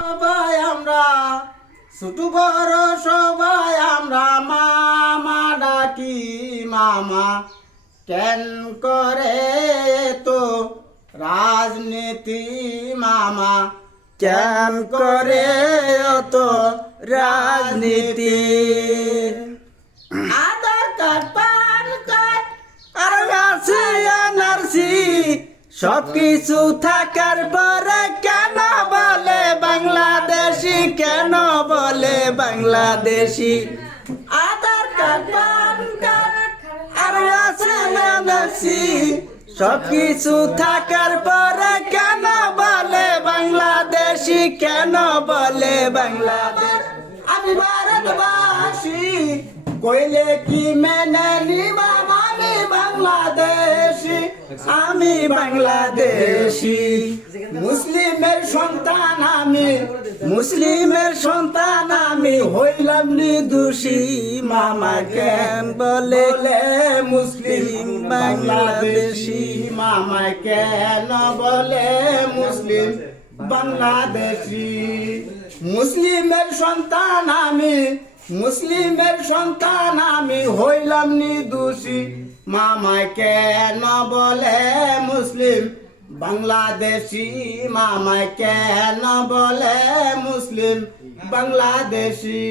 সবাই আমরা ছোট বড় সবাই আমরা মামা ডাকি মামা কেন করে তো রাজনীতি মামা কেন করে তো রাজনীতি আধার কার্ড পান কার্ড আর আছে এনআরসি সবকিছু থাকার পরে কেন বলে বাংলাদেশি কেন বলে বাংলাদেশি আধার কার্ড পান কার্ড আর আছে এনআরসি সবকিছু থাকার পরে কেন বলে বাংলাদেশি কেন বলে বাংলাদেশ আমি ভারতবাসী কইলে কি মেনে নিবা আমি বাংলাদেশি আমি বাংলাদেশি মুসলিমের সন্তান আমি হইলাম নির্দোষী মামা কেন বলে মুসলিম বাংলাদেশি মামা কেন বলে মুসলিম বাংলাদেশি মুসলিমের সন্তান আমি হইলাম নির্দোষী মামা কেন বলে মুসলিম বাংলাদেশি মামা কেন বলে মুসলিম বাংলাদেশি।